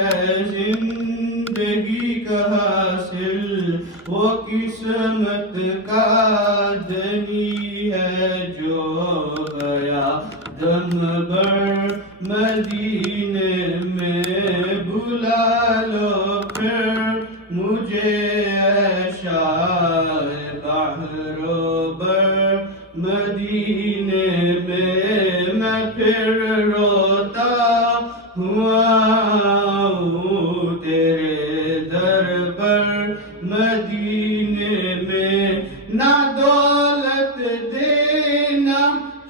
ہے زندگی کا حاصل، وہ قسمت کا دنی ہے جو گیا دم بھر مدینے میں۔ بلا لو پھر مجھے اے شاہ بحر و بر مدینے میں، میں پھر روتا ہوا ہوں تیرے در پر مدینے میں۔ نہ دولت دے نہ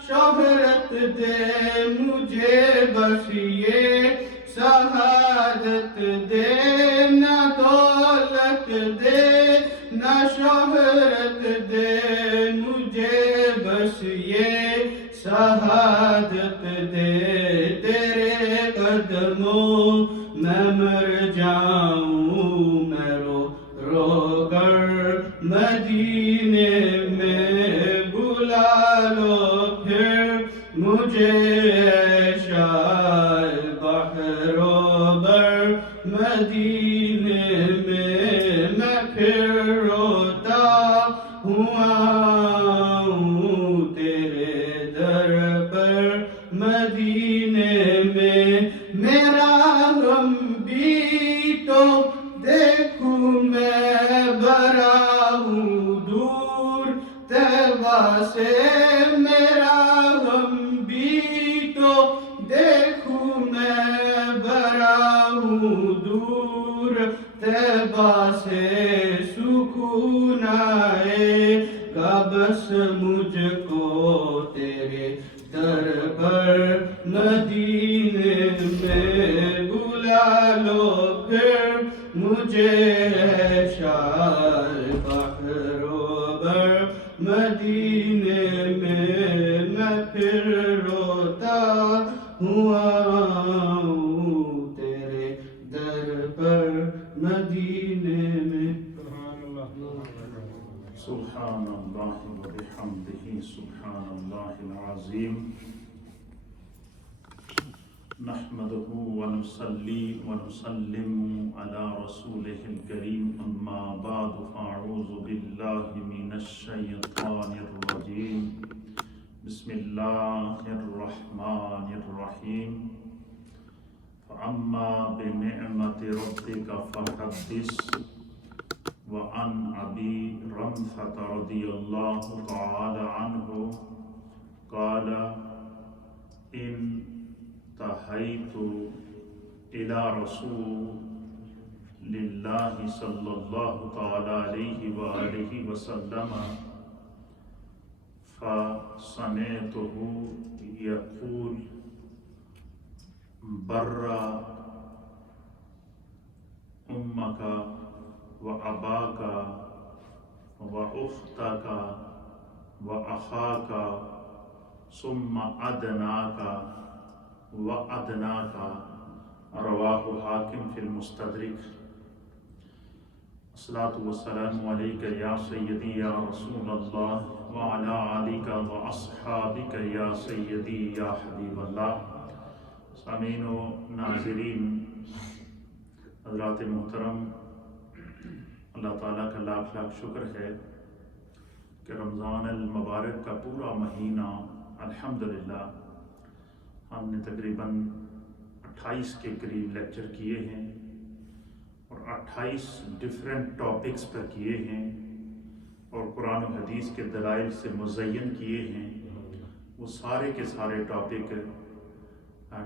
شہرت دے مجھے، بس یہ شہادت دے۔ نہ دولت دے نہ شہرت دے مجھے، بس یہ شہادت دے۔ تیرے قدموں میں مر جاؤں میں رو رو کر مدینے میں۔ بلا لو پھر مجھے اے شاہ بحر و بر مدینے میں، میں پھر روتا ہوا ہوں تیرے در پر مدینے میں۔ میرا غم بھی تو دیکھوں میں برا ہوں دور طیبہ سے۔ میرا غم بھی تو دیکھوں میں برا ہوں دور طیبہ سے۔ سکون آئے گا بس مجھ کو تیرے در پر مدینے میں۔ بلا لو پھر مجھے اے شاہ بحر و بر مدینے میں، میں پھر روتا ہوا ہوں تیرے در پر مدینے میں۔ سبحان اللہ و بحمدہ سبحان اللہ العظیم۔ نحمدہ ونصلی ونسلم علی رسولہ الکریم، اما بعد فاعوذ باللہ من الشیطان الرجیم۔ بسم اللہ الرحمن الرحیم۔ فاما بنعمت ربک فحدث۔ وعن ابی رمثۃ رضی اللہ تعالی عنہ قال انتہیت الی رسول اللہ صلی اللہ تعالی علیہ وآلہ وسلم فسمعتہ یقول بر امک واباک واختک واخاک ثم ادناک وادناک، رواہ حاکم فی المستدرک۔ الصلاۃ والسلام علیک یا سیدی یا رسول اللہ وعلی آلک واصحابک یا سیدی یا حبیب اللہ۔ سامعین و ناظرین، حضرات محترم، اللہ تعالیٰ کا لاکھ لاکھ شکر ہے کہ رمضان المبارک کا پورا مہینہ الحمدللہ ہم نے تقریباً 28 کے قریب لیکچر کیے ہیں اور 28 ڈیفرنٹ ٹاپکس پر کیے ہیں اور قرآن و حدیث کے دلائل سے مزین کیے ہیں۔ وہ سارے کے سارے ٹاپک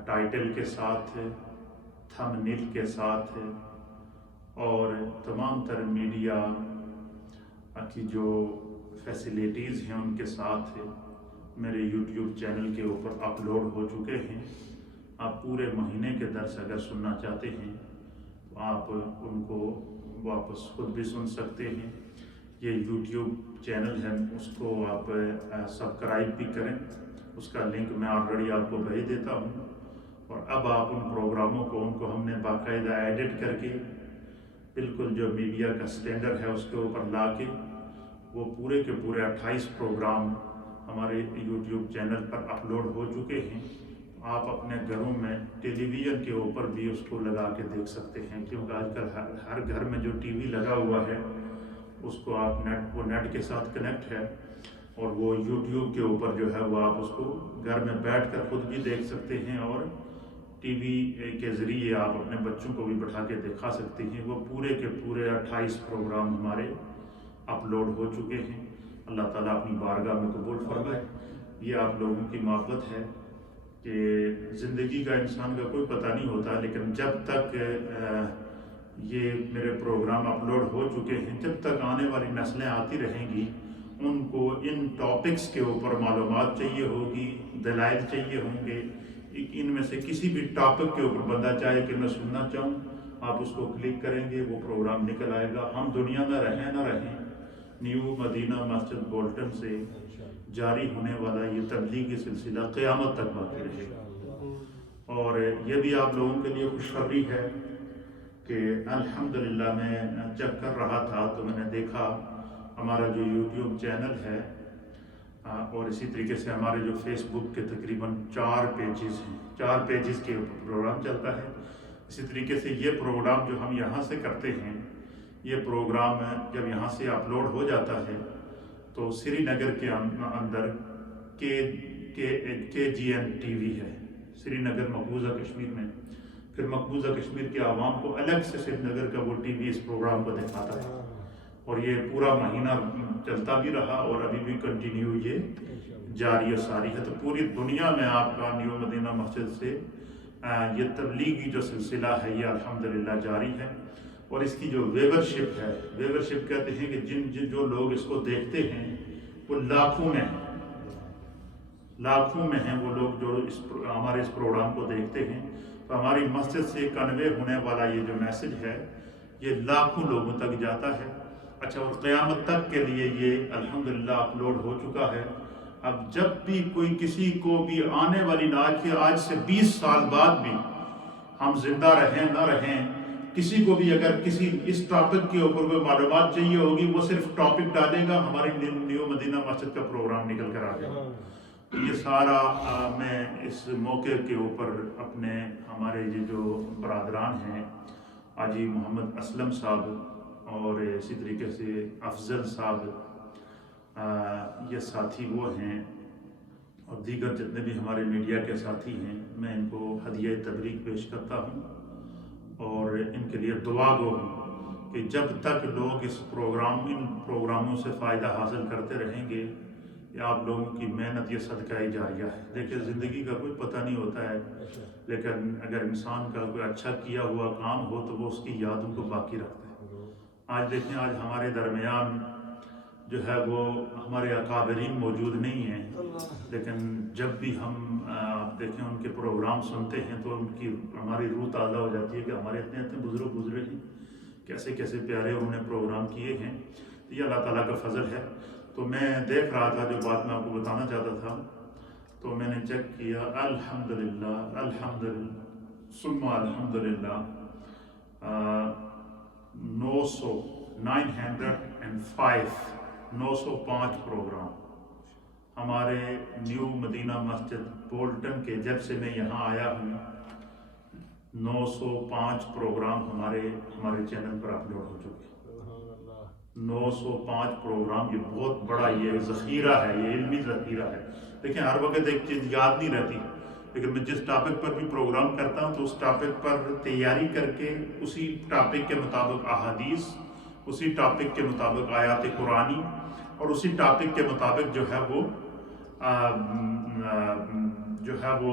ٹائٹل کے ساتھ، تھمبنیل کے ساتھ اور تمام تر میڈیا کی جو فیسیلیٹیز ہیں ان کے ساتھ میرے یوٹیوب چینل کے اوپر اپلوڈ ہو چکے ہیں۔ آپ پورے مہینے کے درس اگر سننا چاہتے ہیں تو آپ ان کو واپس خود بھی سن سکتے ہیں۔ یہ یوٹیوب چینل ہے، اس کو آپ سبسکرائب بھی کریں، اس کا لنک میں آلریڈی آپ کو بھیج دیتا ہوں۔ اور اب آپ ان پروگراموں کو ہم نے باقاعدہ ایڈٹ کر کے بالکل جو میڈیا کا سٹینڈرڈ ہے اس کے اوپر لا کے وہ پورے کے پورے 28 پروگرام ہمارے یوٹیوب چینل پر اپلوڈ ہو چکے ہیں۔ آپ اپنے گھروں میں ٹیلی ویژن کے اوپر بھی اس کو لگا کے دیکھ سکتے ہیں، کیونکہ آج کل ہر گھر میں جو ٹی وی لگا ہوا ہے اس کو آپ نیٹ کے ساتھ کنیکٹ ہے، اور وہ یوٹیوب کے اوپر جو ہے وہ آپ اس کو گھر میں بیٹھ کر خود بھی دیکھ سکتے ہیں، اور ٹی وی کے ذریعے آپ اپنے بچوں کو بھی بٹھا کے دکھا سکتے ہیں۔ وہ پورے کے پورے 28 پروگرام ہمارے اپلوڈ ہو چکے ہیں۔ اللہ تعالیٰ اپنی بارگاہ میں قبول فرمائے۔ یہ آپ لوگوں کی محبت ہے کہ زندگی کا انسان کا کوئی پتہ نہیں ہوتا، لیکن جب تک یہ میرے پروگرام اپلوڈ ہو چکے ہیں، جب تک آنے والی نسلیں آتی رہیں گی، ان کو ان ٹاپکس کے اوپر معلومات چاہیے ہوگی، دلائل چاہیے ہوں گے۔ ان میں سے کسی بھی ٹاپک کے اوپر بندہ چاہے کہ میں سننا چاہوں، آپ اس کو کلک کریں گے، وہ پروگرام نکل آئے گا۔ ہم دنیا میں رہیں نہ رہیں، نیو مدینہ مسجد بولٹن سے جاری ہونے والا یہ تبلیغی سلسلہ قیامت تک باقی رہے گا۔ اور یہ بھی آپ لوگوں کے لیے خوشخبری ہے کہ الحمدللہ میں چیک کر رہا تھا تو میں نے دیکھا ہمارا جو یوٹیوب چینل ہے اور اسی طریقے سے ہمارے جو فیس بک کے تقریباً 4 پیجز ہیں، 4 پیجز کے پروگرام چلتا ہے۔ اسی طریقے سے یہ پروگرام جو ہم یہاں سے کرتے ہیں، یہ پروگرام جب یہاں سے اپلوڈ ہو جاتا ہے تو سری نگر کے اندر کے جی این ٹی وی ہے، سری نگر مقبوضہ کشمیر میں، پھر مقبوضہ کشمیر کے عوام کو الگ سے سری نگر کا وہ ٹی وی اس پروگرام کو دکھاتا ہے، اور یہ پورا مہینہ چلتا بھی رہا اور ابھی بھی کنٹینیو یہ جاری و ساری ہے۔ تو پوری دنیا میں آپ کا نیو مدینہ مسجد سے یہ تبلیغی جو سلسلہ ہے یہ الحمدللہ جاری ہے، اور اس کی جو ویورشپ ہے، ویورشپ کہتے ہیں کہ جو لوگ اس کو دیکھتے ہیں وہ لاکھوں میں ہیں وہ لوگ جو ہمارے اس پروگرام کو دیکھتے ہیں۔ تو ہماری مسجد سے کنوے ہونے والا یہ جو میسج ہے یہ لاکھوں لوگوں تک جاتا ہے۔ اچھا، اور قیامت تک کے لیے یہ الحمدللہ اپلوڈ ہو چکا ہے۔ اب جب بھی کوئی کسی کو بھی آنے والی آج سے 20 سال بعد بھی ہم زندہ رہیں نہ رہیں، کسی کو بھی اگر کسی اس ٹاپک کے اوپر کوئی معلومات چاہیے ہوگی، وہ صرف ٹاپک ڈالے گا، ہماری نیو مدینہ مسجد کا پروگرام نکل کر آ جائے گا۔ یہ سارا میں اس موقع کے اوپر اپنے ہمارے یہ جو برادران ہیں، حاجی محمد اسلم صاحب اور اسی طریقے سے افضل صاحب، یہ ساتھی وہ ہیں، اور دیگر جتنے بھی ہمارے میڈیا کے ساتھی ہیں، میں ان کو ہدیہ تبریک پیش کرتا ہوں اور ان کے لیے دعا گو ہوں کہ جب تک لوگ ان پروگراموں سے فائدہ حاصل کرتے رہیں گے، یہ آپ لوگوں کی محنت یہ صدقہ جاریہ ہے۔ دیکھیں، زندگی کا کوئی پتہ نہیں ہوتا ہے، لیکن اگر انسان کا کوئی اچھا کیا ہوا کام ہو تو وہ اس کی یادوں کو باقی رکھتا ہے۔ آج دیکھیں، آج ہمارے درمیان جو ہے وہ ہمارے اکابرین موجود نہیں ہیں، لیکن جب بھی ہم آپ دیکھیں ان کے پروگرام سنتے ہیں تو ہماری روح تازہ ہو جاتی ہے کہ ہمارے اتنے بزرگ گزرے ہیں، کیسے کیسے پیارے انہوں نے پروگرام کیے ہیں۔ تو یہ اللہ تعالیٰ کا فضل ہے۔ تو میں دیکھ رہا تھا، جو بات میں آپ کو بتانا چاہتا تھا، تو میں نے چیک کیا، الحمدللہ ثم الحمدللہ 905 پروگرام ہمارے نیو مدینہ مسجد بولٹن کے جب سے میں یہاں آیا ہوں 905 پروگرام ہمارے چینل پر اپلوڈ ہو چکے ہیں۔ 905 پروگرام، یہ بہت بڑا یہ ذخیرہ ہے، یہ علمی ذخیرہ ہے۔ دیکھیں، ہر وقت ایک چیز یاد نہیں رہتی، لیکن میں جس ٹاپک پر بھی پروگرام کرتا ہوں تو اس ٹاپک پر تیاری کر کے اسی ٹاپک کے مطابق احادیث، اسی ٹاپک کے مطابق آیات قرآنی اور اسی ٹاپک کے مطابق جو ہے وہ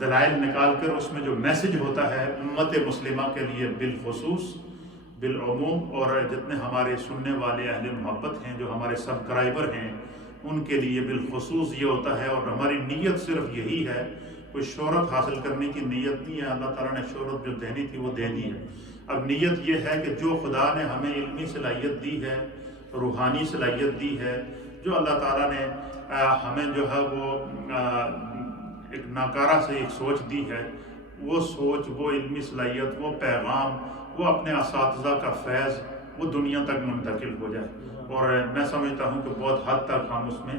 دلائل نکال کر اس میں جو میسج ہوتا ہے امت مسلمہ کے لیے بالخصوص، بالعموم، اور جتنے ہمارے سننے والے اہل محبت ہیں، جو ہمارے سبسکرائبر ہیں، ان کے لیے بالخصوص یہ ہوتا ہے۔ اور ہماری نیت صرف یہی ہے، کوئی شہرت حاصل کرنے کی نیت نہیں ہے، اللہ تعالیٰ نے شہرت جو دینی تھی وہ دے دی ہے۔ اب نیت یہ ہے کہ جو خدا نے ہمیں علمی صلاحیت دی ہے، روحانی صلاحیت دی ہے، جو اللہ تعالیٰ نے ہمیں جو ہے وہ ایک ناکارہ سے ایک سوچ دی ہے، وہ سوچ، وہ علمی صلاحیت، وہ پیغام، وہ اپنے اساتذہ کا فیض وہ دنیا تک منتقل ہو جائے۔ اور میں سمجھتا ہوں کہ بہت حد تک ہم اس میں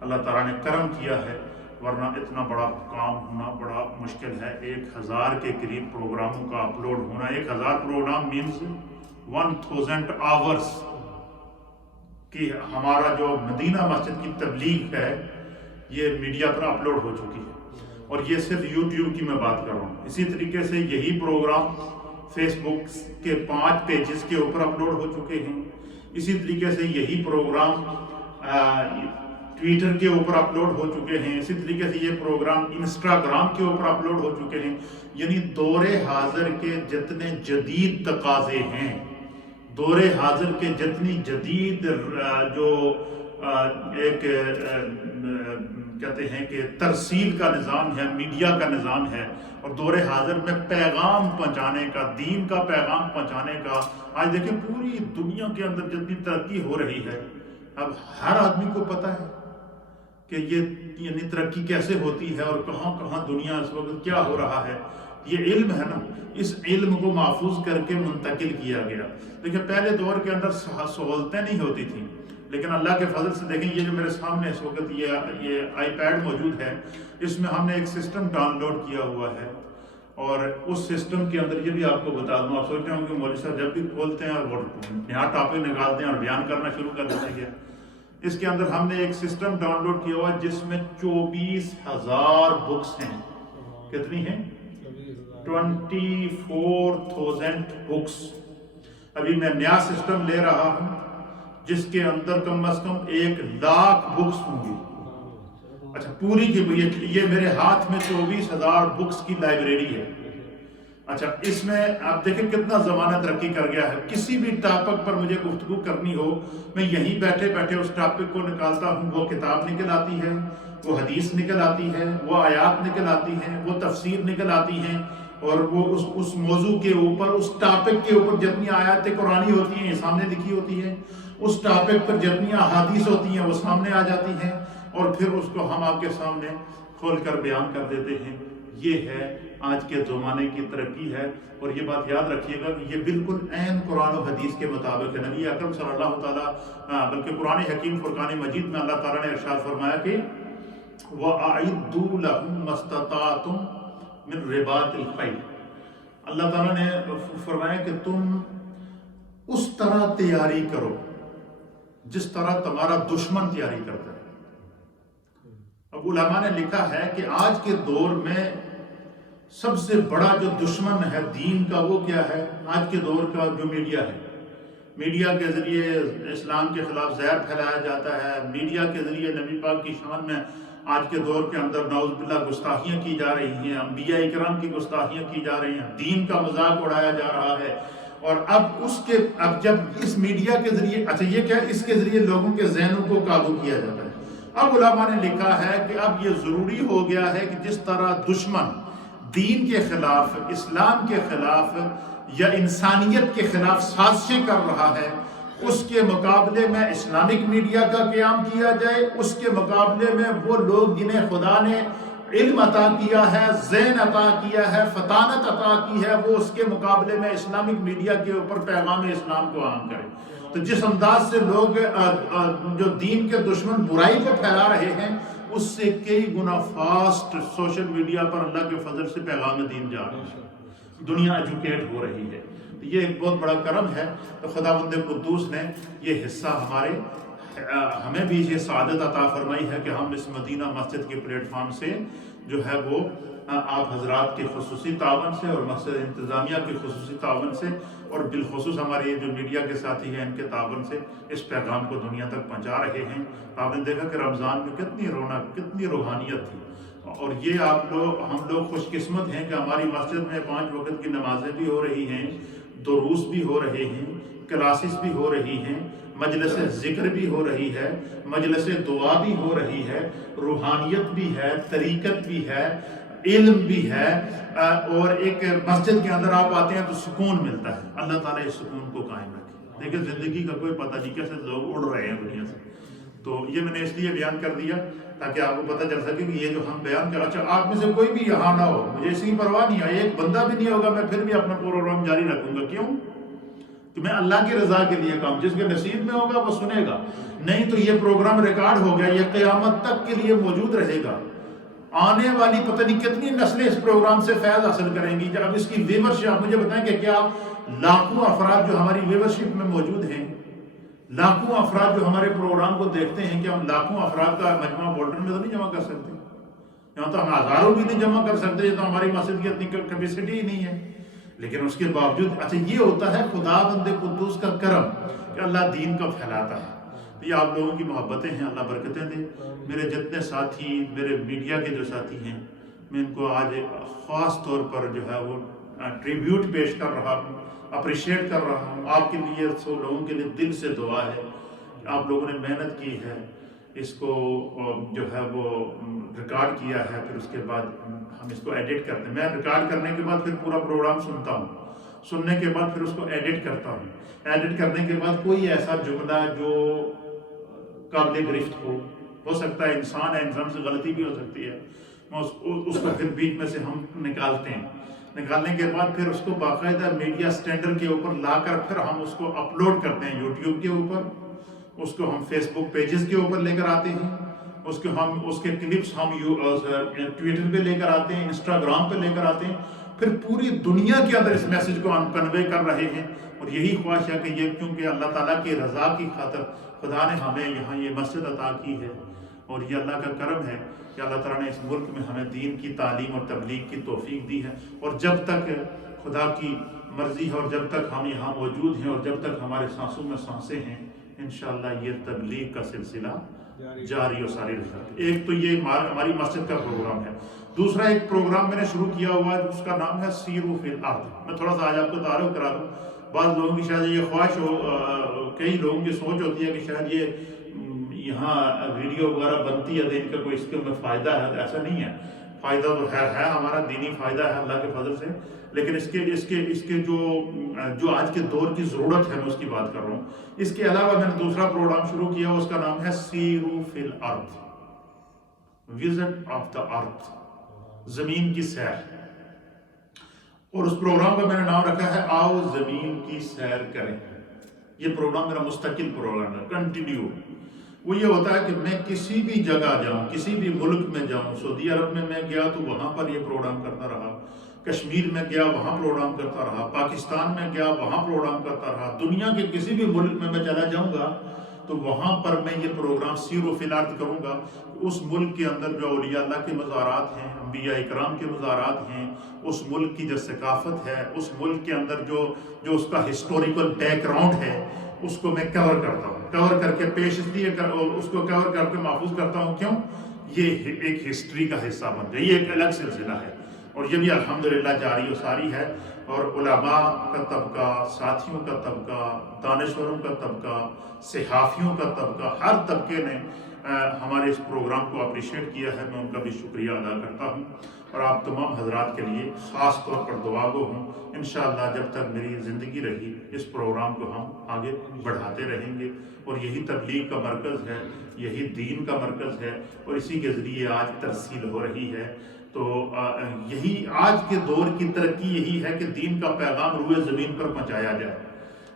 اللہ تعالیٰ نے کرم کیا ہے، ورنہ اتنا بڑا کام ہونا بڑا مشکل ہے. 1000 کے قریب پروگراموں کا اپلوڈ ہونا. 1000 پروگرام مینز 1000 آورس کہ ہمارا جو مدینہ مسجد کی تبلیغ ہے یہ میڈیا پر اپلوڈ ہو چکی ہے. اور یہ صرف یوٹیوب کی میں بات کر رہا ہوں. اسی طریقے سے یہی پروگرام فیس بک کے 5 پیجز کے اوپر اپلوڈ ہو چکے ہیں. اسی طریقے سے یہی پروگرام ٹویٹر کے اوپر اپلوڈ ہو چکے ہیں. اسی طریقے سے یہ پروگرام انسٹاگرام کے اوپر اپلوڈ ہو چکے ہیں. یعنی دور حاضر کے جتنے جدید تقاضے ہیں، دور حاضر کے جتنی جدید جو ایک کہتے ہیں کہ ترسیل کا نظام ہے، میڈیا کا نظام ہے، اور دور حاضر میں پیغام پہنچانے کا، دین کا پیغام پہنچانے کا. آج دیکھیں پوری دنیا کے اندر جتنی ترقی ہو رہی ہے، اب ہر آدمی کو پتہ ہے کہ یہ یعنی ترقی کیسے ہوتی ہے اور کہاں کہاں دنیا اس وقت کیا ہو رہا ہے. یہ علم ہے نا، اس علم کو محفوظ کر کے منتقل کیا گیا. دیکھیں پہلے دور کے اندر سہولتیں نہیں ہوتی تھیں، لیکن اللہ کے فضل سے دیکھیں یہ جو میرے سامنے اس وقت یہ آئی پیڈ موجود ہے، اس میں ہم نے ایک سسٹم ڈاؤن لوڈ کیا ہوا ہے. اور اس سسٹم کے اندر یہ بھی آپ کو بتا دوں، آپ سوچتے ہوں کہ مولوی صاحب جب بھی کھولتے ہیں اور نیا ٹاپک نکالتے ہیں اور بیان کرنا شروع کر دیتے ہیں. اس کے اندر ہم نے ایک سسٹم ڈاؤن لوڈ کیا ہوا ہے جس میں 24,000 بکس ہیں. کتنی ہیں؟ 24,000 بکس. ابھی میں نیا سسٹم لے رہا ہوں جس کے اندر کم از کم 1,00,000 بکس ہوں گی. اچھا پوری کی یہ میرے ہاتھ میں 24,000 بکس کی لائبریری ہے. اچھا اس میں آپ دیکھیں کتنا زمانہ ترقی کر گیا ہے. کسی بھی ٹاپک پر مجھے گفتگو کرنی ہو، میں یہیں بیٹھے بیٹھے اس ٹاپک کو نکالتا ہوں. وہ کتاب نکل آتی ہے، وہ حدیث نکل آتی ہے، وہ آیات نکل آتی ہیں، وہ تفسیر نکل آتی ہیں، اور وہ اس موضوع کے اوپر، اس ٹاپک کے اوپر جتنی آیات قرآنی ہوتی ہیں یہ سامنے لکھی ہوتی ہیں. اس ٹاپک پر جتنی احادیث ہوتی ہیں وہ سامنے آ جاتی ہیں، اور پھر اس کو ہم آپ کے سامنے کھول کر بیان کر دیتے ہیں. یہ ہے آج کے زمانے کی ترقی ہے. اور یہ بات یاد رکھیے گا کہ یہ بالکل عین قرآن و حدیث کے مطابق ہے. نبی اکرم صلی اللہ تعالیٰ بلکہ قرآن حکیم فرقان مجید میں اللہ تعالیٰ نے ارشاد فرمایا کہ وَأَعِدُّوا لَهُم مَّا اسْتَطَعْتُم مِّن رِّبَاطِ الْخَيْلِ. اللہ تعالیٰ نے فرمایا کہ تم اس طرح تیاری کرو جس طرح تمہارا دشمن تیاری کرتا ہے. اب علماء نے لکھا ہے کہ آج کے دور میں سب سے بڑا جو دشمن ہے دین کا وہ کیا ہے؟ آج کے دور کا جو میڈیا ہے. میڈیا کے ذریعے اسلام کے خلاف زہر پھیلایا جاتا ہے. میڈیا کے ذریعے نبی پاک کی شان میں آج کے دور کے اندر نعوذ باللہ گستاخیاں کی جا رہی ہیں، انبیاء کرام کی گستاخیاں کی جا رہی ہیں، دین کا مذاق اڑایا جا رہا ہے. اور اب جب اس میڈیا کے ذریعے اچھا یہ کیا اس کے ذریعے لوگوں کے ذہنوں کو قابو کیا جاتا ہے. اب علماء نے لکھا ہے کہ اب یہ ضروری ہو گیا ہے کہ جس طرح دشمن دین کے خلاف، اسلام کے خلاف یا انسانیت کے خلاف سازشیں کر رہا ہے، اس کے مقابلے میں اسلامک میڈیا کا قیام کیا جائے. اس کے مقابلے میں وہ لوگ جنہیں خدا نے علم عطا کیا ہے، ذہن عطا کیا ہے، فطانت عطا کی ہے، وہ اس کے مقابلے میں اسلامک میڈیا کے اوپر پیغام اسلام کو عام کریں. تو جس انداز سے لوگ جو دین کے دشمن برائی کو پھیلا رہے ہیں، اس سے کئی گنا فاسٹ سوشل میڈیا پر اللہ کے فضل سے پیغام دین جا رہا ہے. دنیا ایجوکیٹ ہو رہی ہے. یہ ایک بہت بڑا کرم ہے. تو خداوند قدوس نے یہ حصہ ہمیں بھی یہ سعادت عطا فرمائی ہے کہ ہم اس مدینہ مسجد کے پلیٹ فارم سے جو ہے وہ آپ حضرات کے خصوصی تعاون سے اور مسجد انتظامیہ کے خصوصی تعاون سے اور بالخصوص ہمارے یہ جو میڈیا کے ساتھی ہیں ان کے تعاون سے اس پیغام کو دنیا تک پہنچا رہے ہیں. آپ نے دیکھا کہ رمضان میں کتنی رونق، کتنی روحانیت تھی. اور یہ ہم لوگ خوش قسمت ہیں کہ ہماری مسجد میں 5 وقت کی نمازیں بھی ہو رہی ہیں، دروس بھی ہو رہے ہیں، کلاسز بھی ہو رہی ہیں، مجلس ذکر بھی ہو رہی ہے، مجلس دعا بھی ہو رہی ہے، روحانیت بھی ہے، طریقت بھی ہے، علم بھی ہے. اور ایک مسجد کے اندر آپ آتے ہیں تو سکون ملتا ہے. اللہ تعالیٰ اس سکون کو قائم رکھے. دیکھیں زندگی کا کوئی پتہ نہیں کیسے لوگ اڑ رہے ہیں دنیا سے. تو یہ میں نے اس لیے بیان کر دیا تاکہ آپ کو پتہ چل سکے کہ یہ جو ہم بیان کر، اچھا آپ میں سے کوئی بھی یہاں نہ ہو، مجھے اس کی پرواہ نہیں ہے، ایک بندہ بھی نہیں ہوگا، میں پھر بھی اپنا پروگرام جاری رکھوں گا. کیوں؟ کہ میں اللہ کی رضا کے لیے کام، جس کے نصیب میں ہوگا وہ سنے گا. نہیں تو یہ پروگرام ریکارڈ ہو گیا، یہ قیامت تک کے لیے موجود رہے گا. آنے والی پتہ نہیں کتنی نسلیں اس پروگرام سے فیض حاصل کریں گی. اب اس کی ویورشپ آپ مجھے بتائیں کہ کیا لاکھوں افراد جو ہماری ویورشپ میں موجود ہیں، لاکھوں افراد جو ہمارے پروگرام کو دیکھتے ہیں، کہ ہم لاکھوں افراد کا مجموعہ بولٹن میں تو نہیں جمع کر سکتے؟ یہاں تو ہم ہزاروں بھی نہیں جمع کر سکتے، یہ تو ہماری مسجد کی اتنی کیپیسٹی ہی نہیں ہے. لیکن اس کے باوجود اچھا یہ ہوتا ہے خدا بند قدوس کا کرم کہ اللہ دین کا پھیلاتا ہے. یہ آپ لوگوں کی محبتیں ہیں، اللہ برکتیں دے. میرے جتنے ساتھی، میرے میڈیا کے جو ساتھی ہیں، میں ان کو آج خاص طور پر جو ہے وہ ٹریبیوٹ پیش کر رہا ہوں، اپریشیٹ کر رہا ہوں. آپ کے لیے سو لوگوں کے لیے دل سے دعا ہے کہ آپ لوگوں نے محنت کی ہے، اس کو جو ہے وہ ریکارڈ کیا ہے، پھر اس کے بعد ہم اس کو ایڈٹ کرتے ہیں. میں ریکارڈ کرنے کے بعد پھر پورا پروگرام سنتا ہوں، سننے کے بعد پھر اس کو ایڈٹ کرتا ہوں. ایڈٹ کرنے کے بعد کوئی ایسا جملہ جو قابل گرفت ہو سکتا ہے، انسان ہے، انسان سے غلطی بھی ہو سکتی ہے، اس کو پھر بیچ میں سے ہم نکالتے ہیں. نکالنے کے بعد پھر اس کو باقاعدہ میڈیا سٹینڈرڈ کے اوپر لا کر پھر ہم اس کو اپلوڈ کرتے ہیں یوٹیوب کے اوپر. اس کو ہم فیس بک پیجز کے اوپر لے کر آتے ہیں، اس کے کلپس ہم ٹویٹر پہ لے کر آتے ہیں، انسٹاگرام پہ لے کر آتے ہیں. پھر پوری دنیا کے اندر اس میسج کو ہم کنوے کر رہے ہیں. اور یہی خواہش ہے کہ یہ کیونکہ اللہ تعالیٰ کی رضا کی خاطر خدا نے ہمیں یہاں یہ مسجد عطا کی ہے، اور یہ اللہ کا کرم ہے کہ اللہ تعالیٰ نے اس ملک میں ہمیں دین کی تعلیم اور تبلیغ کی توفیق دی ہے. اور جب تک خدا کی مرضی ہے اور جب تک ہم یہاں موجود ہیں اور جب تک ہمارے سانسوں میں سانسیں ہیں، انشاءاللہ یہ تبلیغ کا سلسلہ جاری و ساری رہے گا. ایک تو یہ ہماری مسجد کا پروگرام ہے. دوسرا ایک پروگرام میں نے شروع کیا ہوا ہے جس کا نام ہے سیرو فی الارض. میں تھوڑا سا آج آپ کو تعارف کرا دوں. بعض لوگوں کی شاید یہ خواہش ہو، کئی لوگوں کی سوچ ہوتی ہے کہ شاید یہ یہاں ویڈیو وغیرہ بنتی ہے تو ان کا کوئی اس کے میں فائدہ ہے. ایسا نہیں ہے، فائدہ تو ہے ہمارا دینی فائدہ ہے اللہ کے فضل سے. لیکن اس کے جو آج کے دور کی ضرورت ہے میں اس کی بات کر رہا ہوں. اس کے علاوہ میں نے دوسرا پروگرام شروع کیا، اس کا نام ہے سیرو فی الارض، وزٹ آف دا ارتھ، زمین کی سیر. اور اس پروگرام کا میں نے نام رکھا ہے آؤ زمین کی سیر کریں. یہ پروگرام میرا مستقل پروگرام ہے، کنٹینیو. وہ یہ ہوتا ہے کہ میں کسی بھی جگہ جاؤں، کسی بھی ملک میں جاؤں. سعودی عرب میں گیا تو وہاں پر یہ پروگرام کرتا رہا، کشمیر میں گیا وہاں پروگرام کرتا رہا، پاکستان میں گیا وہاں پروگرام کرتا رہا. دنیا کے کسی بھی ملک میں چلا جاؤں گا تو وہاں پر میں یہ پروگرام سیرو فی الارض کروں گا. اس ملک کے اندر جو اولیاء اللہ کے مزارات ہیں، انبیاء اکرام کے مزارات ہیں، اس ملک کی جو ثقافت ہے، اس ملک کے اندر جو اس کا ہسٹوریکل بیک گراؤنڈ ہے، اس کو میں کور کرتا ہوں. کور کر کے پیش اس لیے اس کو کور کر کے محفوظ کرتا ہوں. کیوں؟ یہ ایک ہسٹری کا حصہ بن گئی، یہ ایک الگ سلسلہ ہے. اور یہ بھی الحمدللہ جاری و ساری ہے. اور علماء کا طبقہ، ساتھیوں کا طبقہ، دانشوروں کا طبقہ، صحافیوں کا طبقہ، ہر طبقے نے ہمارے اس پروگرام کو اپریشیٹ کیا ہے. میں ان کا بھی شکریہ ادا کرتا ہوں. اور آپ تمام حضرات کے لیے خاص طور پر دعا گو ہوں. انشاءاللہ جب تک میری زندگی رہی اس پروگرام کو ہم آگے بڑھاتے رہیں گے. اور یہی تبلیغ کا مرکز ہے، یہی دین کا مرکز ہے، اور اسی کے ذریعے آج ترسیل ہو رہی ہے. تو یہی آج کے دور کی ترقی یہی ہے کہ دین کا پیغام روئے زمین پر پہنچایا جائے.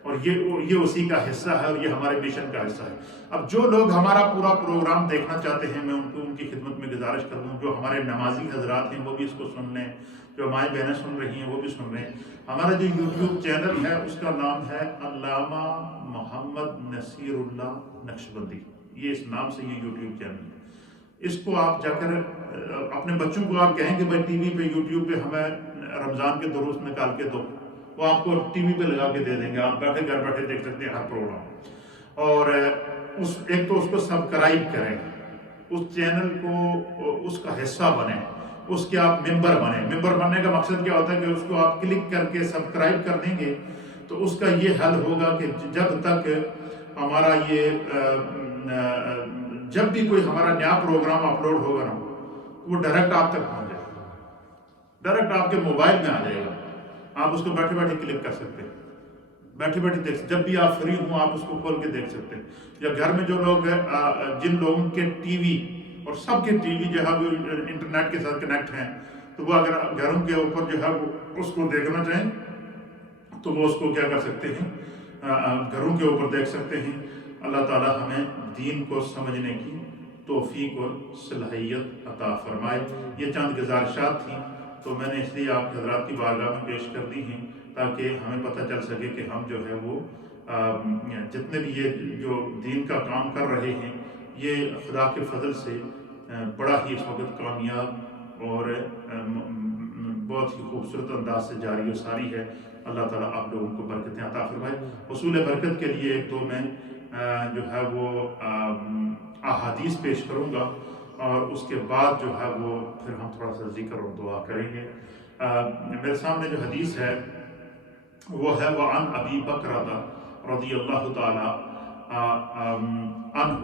اور یہ اسی کا حصہ ہے، اور یہ ہمارے مشن کا حصہ ہے. اب جو لوگ ہمارا پورا پروگرام دیکھنا چاہتے ہیں، میں ان کی خدمت میں گزارش کروں. جو ہمارے نمازی حضرات ہیں وہ بھی اس کو سن لیں، جو ہماری بہنیں سن رہی ہیں وہ بھی سن رہے ہیں. ہمارا جو یوٹیوب چینل ہے اس کا نام ہے علامہ محمد نصیر اللہ نقشبندی. یہ اس نام سے یہ یوٹیوب چینل ہے. اس کو آپ جا کر اپنے بچوں کو آپ کہیں کہ بھائی ٹی وی پہ یوٹیوب پہ ہمیں رمضان کے دروس نکال کے دو، وہ آپ کو ٹی وی پہ لگا کے دے دیں گے. آپ بیٹھے گھر بیٹھے دیکھ سکتے ہیں ہر پروگرام. اور ایک تو اس کو سبسکرائب کریں، اس چینل کو اس کا حصہ بنیں، اس کے آپ ممبر بنیں. ممبر بننے کا مقصد کیا ہوتا ہے کہ اس کو آپ کلک کر کے سبسکرائب کر دیں گے تو اس کا یہ حل ہوگا کہ جب تک ہمارا جب بھی کوئی ہمارا نیا پروگرام اپلوڈ ہوگا نا وہ ڈائریکٹ آپ تک پہنچ جائے گا، ڈائریکٹ آپ کے موبائل میں آ جائے گا. آپ اس کو بیٹھے بیٹھے کلک کر سکتے ہیں، بیٹھے بیٹھے دیکھ سکتے. جب بھی آپ فری ہوں آپ اس کو کھول کے دیکھ سکتے ہیں. یا گھر میں جو لوگ ہیں، جن لوگوں کے ٹی وی اور سب کے ٹی وی جو ہے وہ انٹرنیٹ کے ساتھ کنیکٹ ہیں، تو وہ اگر گھروں کے اوپر جو ہے وہ اس کو دیکھنا چاہیں تو وہ اس کو کیا کر سکتے ہیں، گھروں کے اوپر دیکھ سکتے ہیں. اللہ تعالی ہمیں دین کو سمجھنے کی توفیق اور صلاحیت عطا فرمائے۔ یہ چند گزارشات تھیں تو میں نے اس لیے آپ حضرات کی بارگاہ میں پیش کر دی ہیں تاکہ ہمیں پتہ چل سکے کہ ہم جو ہے وہ جتنے بھی یہ جو دین کا کام کر رہے ہیں یہ خدا کے فضل سے بڑا ہی اس وقت کامیاب اور بہت ہی خوبصورت انداز سے جاری و ساری ہے۔ اللہ تعالیٰ آپ لوگوں کو برکتیں عطا فرمائے۔ حصول برکت کے لیے ایک دو میں جو ہے وہ احادیث پیش کروں گا اور اس کے بعد جو ہے وہ پھر ہم تھوڑا سا ذکر اور دعا کریں گے۔ میرے سامنے جو حدیث ہے وہ ہے وعن ابی بکرہ رضی اللہ تعالیٰ عنہ،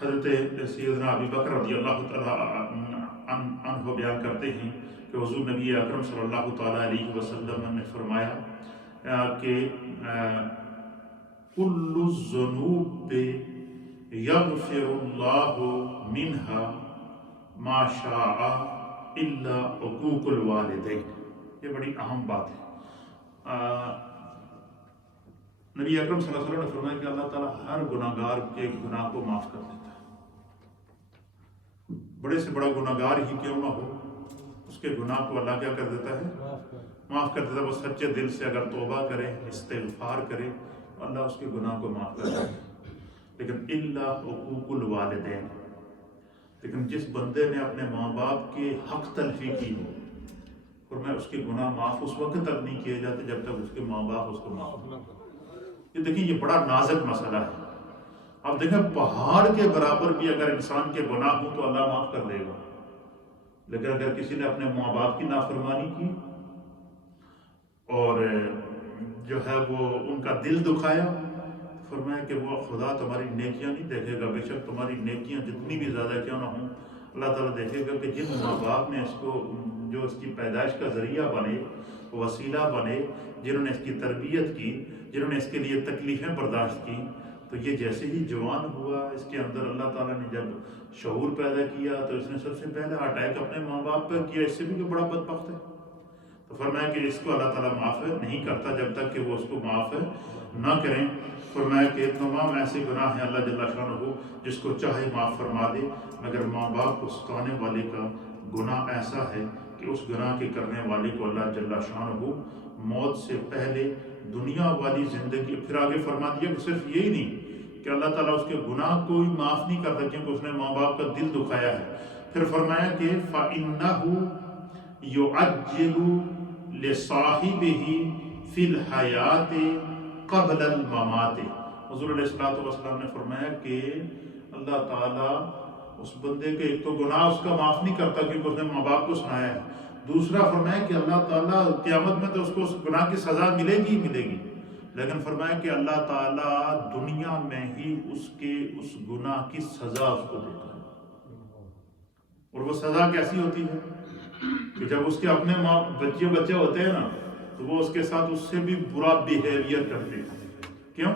حضرت سیدنا ابی بکر رضی اللہ تعالیٰ عنہ بیان کرتے ہیں کہ حضور نبی اکرم صلی اللہ تعالیٰ علیہ وسلم نے فرمایا کہ کل الذنوب یغفر اللہ منہا ما شاء الا عقوق الوالدین۔ یہ بڑی اہم بات ہے۔ نبی اکرم صلی اللہ علیہ وسلم نے فرمایا کہ اللہ تعالیٰ ہر گناہ گار کے گناہ کو معاف کر دیتا ہے، بڑے سے بڑا گناہ گار ہی کیوں نہ ہو، اس کے گناہ کو اللہ کیا کر دیتا ہے؟ معاف کر دیتا ہے۔ وہ سچے دل سے اگر توبہ کرے، استغفار کرے، اللہ اس کے گناہ کو معاف کر دیتا ہے۔ لیکن الا حقوق الوالدین، لیکن جس بندے نے اپنے ماں باپ کے حق تلفی کی ہو، اور میں اس کے گناہ معاف اس وقت تک نہیں کیے جاتے جب تک اس کے ماں باپ اس کو معاف نہ کریں۔ یہ دیکھیں یہ بڑا نازک مسئلہ ہے۔ اب دیکھیں پہاڑ کے برابر بھی اگر انسان کے گناہ ہوں تو اللہ معاف کر دے گا، لیکن اگر کسی نے اپنے ماں باپ کی نافرمانی کی اور جو ہے وہ ان کا دل دکھایا، فرمایا کہ وہ خدا تمہاری نیکیاں نہیں دیکھے گا، بے شک تمہاری نیکیاں جتنی بھی زیادہ کیوں نہ ہوں، اللہ تعالیٰ دیکھے گا کہ جن ماں باپ نے اس کو جو اس کی پیدائش کا ذریعہ بنے، وسیلہ بنے، جنہوں نے اس کی تربیت کی، جنہوں نے اس کے لیے تکلیفیں برداشت کی، تو یہ جیسے ہی جوان ہوا اس کے اندر اللہ تعالیٰ نے جب شعور پیدا کیا تو اس نے سب سے پہلے اٹیک اپنے ماں باپ پر کیا، اس سے بھی بڑا بدبخت ہے۔ تو فرمایا کہ اس کو اللہ تعالیٰ معاف نہیں کرتا جب تک کہ وہ اس کو معاف نہ کریں۔ فرمایا کہ تمام ایسے گناہ ہیں اللہ جل شانہ جس کو چاہے معاف فرما دے، مگر ماں باپ کو ستانے والے کا گناہ ایسا ہے کہ اس گناہ کے کرنے والے کو اللہ جل شانہ موت سے پہلے دنیا والی زندگی، پھر آگے فرما دیا کہ صرف یہی نہیں کہ اللہ تعالیٰ اس کے گناہ کو معاف نہیں کرتا کیونکہ اس نے ماں باپ کا دل دکھایا ہے، پھر فرمایا کہ فَإِنَّهُ يُعَجِّلُ لِصَاحِبِهِ فِي الْحَيَاةِ قَبْلَ الْمَمَاتِ۔ حضور علیہ السلام نے فرمایا کہ اللہ تعالیٰ اس بندے کے ایک تو گناہ اس کا معاف نہیں کرتا کیونکہ اس نے ماں باپ کو سنایا ہے، دوسرا فرمایا کہ اللہ تعالیٰ قیامت میں تو اس کو اس گناہ کی سزا ملے گی، لیکن فرمایا کہ اللہ تعالیٰ دنیا میں ہی اس کے اس گناہ کی سزا اس کو دیتا ہے۔ اور وہ سزا کیسی ہوتی ہے کہ جب اس کے اپنے ماں بچے ہوتے ہیں نا تو وہ اس کے ساتھ اس سے بھی برا بیہیویئر کرتے ہیں۔ کیوں؟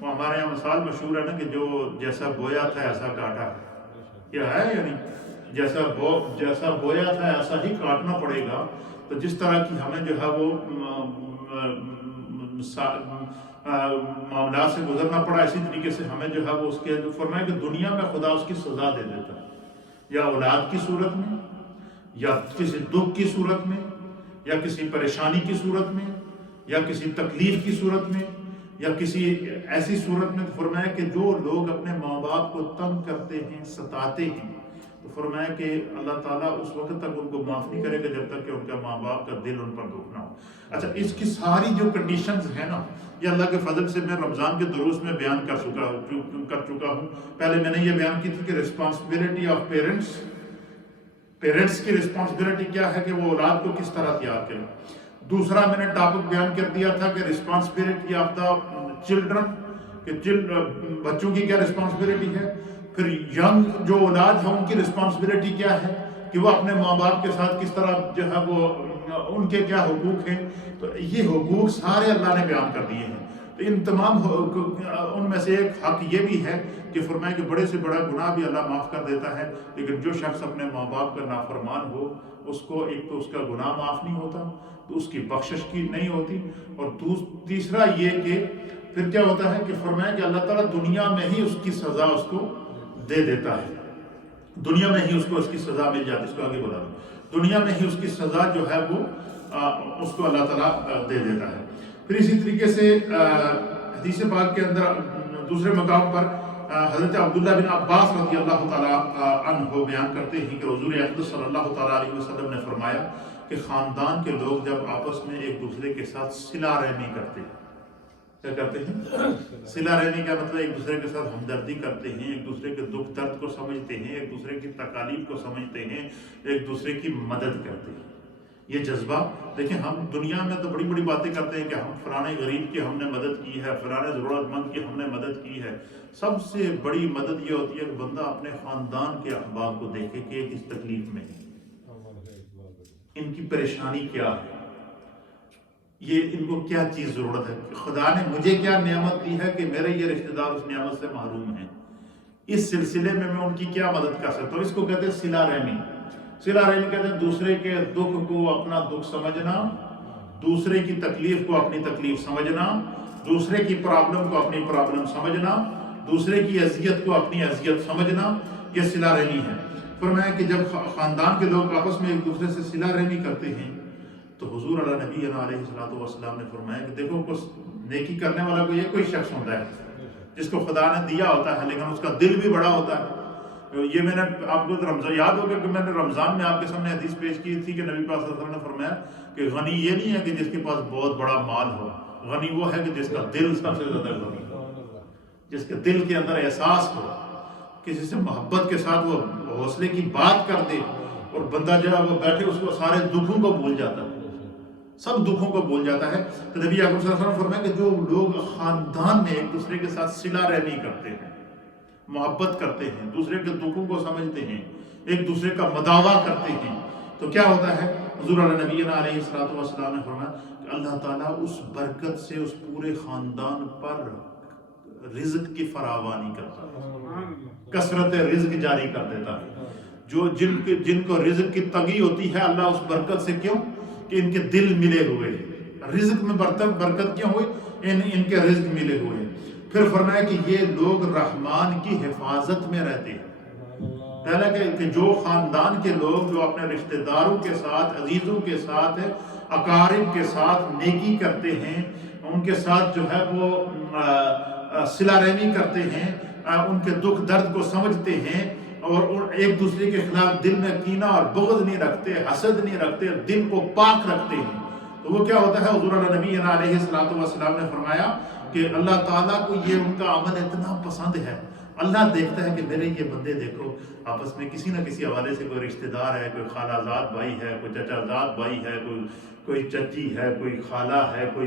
وہ ہمارے یہاں مثال مشہور ہے نا کہ جو جیسا بویا تھا ایسا کاٹا ہے، کیا ہے یعنی جیسا بویا تھا ایسا ہی کاٹنا پڑے گا۔ تو جس طرح کی ہمیں جو ہے وہ معاملات سے گزرنا پڑا، اسی طریقے سے ہمیں جو ہے وہ اس کے فرمایا کہ دنیا میں خدا اس کی سزا دے دیتا ہے، یا اولاد کی صورت میں، یا کسی دکھ کی صورت میں، یا کسی پریشانی کی صورت میں، یا کسی تکلیف کی صورت میں، یا کسی ایسی صورت میں۔ تو فرمایا کہ جو لوگ اپنے ماں باپ کو تنگ کرتے ہیں، ستاتے ہیں، تو فرمایا کہ اللہ تعالیٰ اس وقت تک ان کو معاف نہیں کرے گا جب تک کہ ان کا ماں باپ کا دل ان پر دکھ نہ ہو۔ اچھا، اس کی ساری جو کنڈیشنز ہیں نا، یہ اللہ کے فضل سے میں رمضان کے دروس میں بیان کر چکا ہوں۔ پہلے میں نے یہ بیان کی تھی کہ رسپانسبلٹی آف پیرنٹس کی رسپانسبلٹی کیا ہے کہ وہ اولاد کو کس طرح تیار کریں۔ دوسرا میں نے ٹاپک بیان کر دیا تھا کہ رسپانسبلٹی آف دا چلڈرن، کہ بچوں کی کیا رسپانسبلٹی ہے۔ پھر ینگ جو اولاد ہے ان کی رسپانسبلٹی کیا ہے کہ وہ اپنے ماں باپ کے ساتھ کس طرح جو ہے وہ ان کے کیا حقوق ہیں۔ تو یہ حقوق سارے اللہ نے بیان کر دیے ہیں۔ تو ان تمام ان میں سے ایک حق یہ بھی ہے کہ فرمایا کہ بڑے سے بڑا گناہ بھی اللہ معاف کر دیتا ہے، لیکن جو شخص اپنے ماں باپ کا نافرمان ہو اس کو ایک تو اس کا گناہ معاف نہیں ہوتا، تو اس کی بخشش کی نہیں ہوتی، اور تیسرا یہ کہ پھر کیا ہوتا ہے کہ فرمایا کہ اللہ تعالیٰ دنیا میں ہی اس کی سزا اس کو دے دیتا ہے۔ دنیا میں ہی اس کو اس کی سزا مل جاتی، اس کو آگے بلا دوں، دنیا میں ہی اس کی سزا جو ہے وہ اس کو اللہ تعالیٰ دے دیتا ہے۔ پھر اسی طریقے سے حدیث پاک کے اندر دوسرے مقام پر حضرت عبداللہ بن عباس رضی اللہ تعالیٰ عنہ بیان کرتے ہیں کہ حضور اقدس صلی اللہ تعالیٰ علیہ وسلم نے فرمایا کہ خاندان کے لوگ جب آپس میں ایک دوسرے کے ساتھ صلہ رحمی کرتے ہیں، کیا کرتے ہیں؟ صلہ رحمی کا مطلب ایک دوسرے کے ساتھ ہمدردی کرتے ہیں، ایک دوسرے کے دکھ درد کو سمجھتے ہیں، ایک دوسرے کی تکالیف کو سمجھتے ہیں، ایک دوسرے کی مدد کرتے ہیں۔ یہ جذبہ دیکھیں، ہم دنیا میں تو بڑی بڑی باتیں کرتے ہیں کہ ہم فلانے غریب کی ہم نے مدد کی ہے، فلانے ضرورت مند کی ہم نے مدد کی ہے۔ سب سے بڑی مدد یہ ہوتی ہے کہ بندہ اپنے خاندان کے احباب کو دیکھے کہ اس تکلیف میں ہے، ان کی پریشانی کیا ہے، یہ ان کو کیا چیز ضرورت ہے، خدا نے مجھے کیا نعمت دی ہے کہ میرے یہ رشتہ دار اس نعمت سے محروم ہیں، اس سلسلے میں ان کی کیا مدد کر سکتا ہوں۔ اس کو کہتے ہیں صلہ رحمی۔ صلہ رحمی کہتے ہیں دوسرے کے دکھ کو اپنا دکھ سمجھنا، دوسرے کی تکلیف کو اپنی تکلیف سمجھنا، دوسرے کی پرابلم کو اپنی پرابلم سمجھنا، دوسرے کی اذیت کو اپنی اذیت سمجھنا، یہ صلہ رحمی ہے۔ فرمایا کہ جب خاندان کے لوگ آپس میں ایک دوسرے سے صلہ رحمی کرتے ہیں تو حضور علیہ نبی علیہ السلام نے فرمایا کہ دیکھو کچھ نیکی کرنے والا کو یہ کوئی شخص ہوتا ہے جس کو خدا نے دیا ہوتا ہے لیکن اس کا دل بھی بڑا ہوتا ہے۔ یہ میں نے آپ کو رمضان یاد ہوگا کہ میں نے رمضان میں آپ کے سامنے حدیث پیش کی تھی کہ نبی پاک صلی اللہ علیہ وسلم نے فرمایا کہ غنی یہ نہیں ہے کہ جس کے پاس بہت بڑا مال ہو، غنی وہ ہے کہ جس کا دل سب سے زیادہ غنی ہو، جس کے دل کے اندر احساس ہو، کسی سے محبت کے ساتھ وہ حوصلے کی بات کر دے اور بندہ جو ہے وہ بیٹھے اس کو سارے دکھوں کو بھول جاتا ہے، سب دکھوں کو بھول جاتا ہے۔ تو نبی اکرم صلی اللہ علیہ وسلم فرمایا کہ جو لوگ خاندان میں ایک دوسرے کے ساتھ صلہ رحمی کرتے ہیں، محبت کرتے ہیں، دوسرے کے دکھوں کو سمجھتے ہیں، ایک دوسرے کا مداوا کرتے ہیں، تو کیا ہوتا ہے؟ حضور علیہ نبی علیہ السلام نے فرمایا کہ اللہ تعالیٰ اس برکت سے اس پورے خاندان پر رزق کی فراوانی کرتا ہے، کثرت رزق جاری کر دیتا ہے۔ جو جن کو رزق کی تنگی ہوتی ہے، اللہ اس برکت سے، کیوں کہ ان کے دل ملے ہوئے ہیں، رزق میں برکت کیوں ہوئی؟ ان کے رزق ملے ہوئے ہیں۔ پھر فرمایا کہ یہ لوگ رحمان کی حفاظت میں رہتے ہیں۔ پہلا کہ جو خاندان کے لوگ جو اپنے رشتہ داروں کے ساتھ، عزیزوں کے ساتھ، اقارب کے ساتھ نیکی کرتے ہیں، ان کے ساتھ جو ہے وہ صلہ رحمی کرتے ہیں، ان کے دکھ درد کو سمجھتے ہیں اور ایک دوسرے کے خلاف دل میں کینہ اور بغض نہیں رکھتے، حسد نہیں رکھتے، دل کو پاک رکھتے ہیں، تو وہ کیا ہوتا ہے؟ حضور علیہ نبی علیہ السلام نے فرمایا کہ اللہ تعالیٰ کو یہ ان کا عمل اتنا پسند ہے، اللہ دیکھتا ہے کہ میرے یہ بندے دیکھو آپس میں کسی نہ کسی حوالے سے، کوئی رشتہ دار ہے، کوئی خالہ زاد بھائی ہے، کوئی چچا زاد بھائی ہے، کوئی چچی ہے، کوئی خالہ ہے، کوئی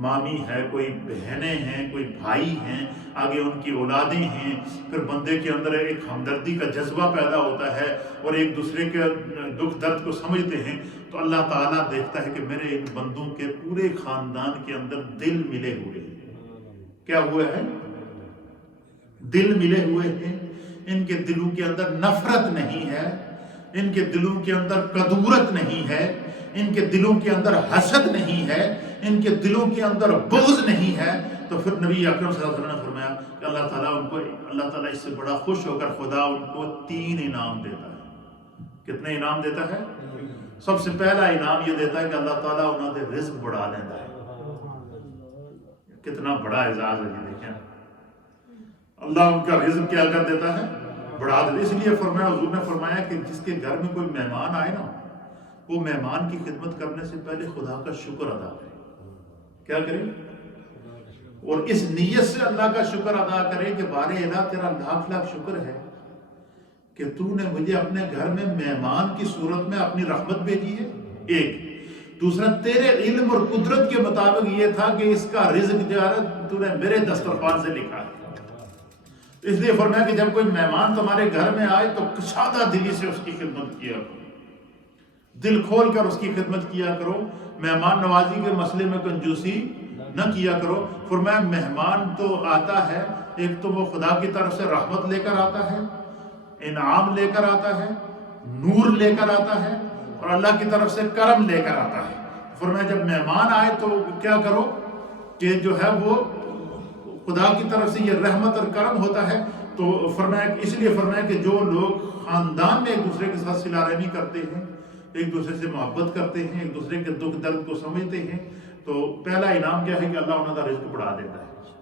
مامی ہے، کوئی بہنیں ہیں، کوئی بھائی ہیں، آگے ان کی اولادیں ہیں، پھر بندے کے اندر ایک ہمدردی کا جذبہ پیدا ہوتا ہے اور ایک دوسرے کے دکھ درد کو سمجھتے ہیں، تو اللہ تعالیٰ دیکھتا ہے کہ میرے ان بندوں کے پورے خاندان کے اندر دل ملے ہوئے ہیں۔ کیا ہوا ہے؟ دل ملے ہوئے ہیں، ان کے دلوں کے اندر نفرت نہیں ہے، ان کے دلوں کے اندر کدورت نہیں ہے، ان کے دلوں کے اندر حسد نہیں ہے، ان کے دلوں کے اندر بغض نہیں ہے، تو پھر نبی اکرم صلی اللہ علیہ وسلم نے فرمایا کہ اللہ تعالیٰ اس سے بڑا خوش ہو کر خدا ان کو 3 انعام دیتا ہے۔ کتنے انعام دیتا ہے؟ سب سے پہلا انعام یہ دیتا ہے کہ اللہ تعالیٰ انہوں نے رزق بڑھا دیتا ہے۔ کتنا بڑا اعزاز ہے یہ، دیکھیں اللہ ان کا رزق کیا کر دیتا ہے؟ بڑھا دیتا ہے۔ اس لیے فرمایا، حضور نے فرمایا کہ جس کے گھر میں کوئی مہمان آئے نا، وہ مہمان کی خدمت کرنے سے پہلے خدا کا شکر ادا کرے۔ کیا کرے؟ اور اس نیت سے اللہ کا شکر ادا کرے کہ بارے الہ تیرا لاکھ لاکھ شکر ہے کہ تو نے مجھے اپنے گھر میں مہمان کی صورت میں اپنی رحمت بھیجی ہے، ایک۔ دوسرا، تیرے علم اور قدرت کے مطابق یہ تھا کہ اس کا رزق جو ہے تو نے میرے دسترخوان سے لکھا ہے۔ اس لیے فرمایا کہ جب کوئی مہمان تمہارے گھر میں آئے تو کشادہ دلی سے اس کی خدمت کیا کرو، دل کھول کر اس کی خدمت کیا کرو، مہمان نوازی کے مسئلے میں کنجوسی نہ کیا کرو۔ فرمایا مہمان تو آتا ہے، ایک تو وہ خدا کی طرف سے رحمت لے کر آتا ہے، انعام لے کر آتا ہے، نور لے کر آتا ہے، اور اللہ کی طرف سے کرم لے کر آتا ہے۔ فرمایا جب مہمان آئے تو کیا کرو کہ جو ہے وہ خدا کی طرف سے یہ رحمت اور کرم ہوتا ہے۔ تو فرمایا، اس لیے فرمایا کہ جو لوگ خاندان میں ایک دوسرے کے ساتھ صلہ رحمی کرتے ہیں، ایک دوسرے سے محبت کرتے ہیں، ایک دوسرے کے دکھ درد کو سمجھتے ہیں، تو پہلا انعام کیا ہے کہ اللہ انہوں کا رزق بڑھا دیتا ہے۔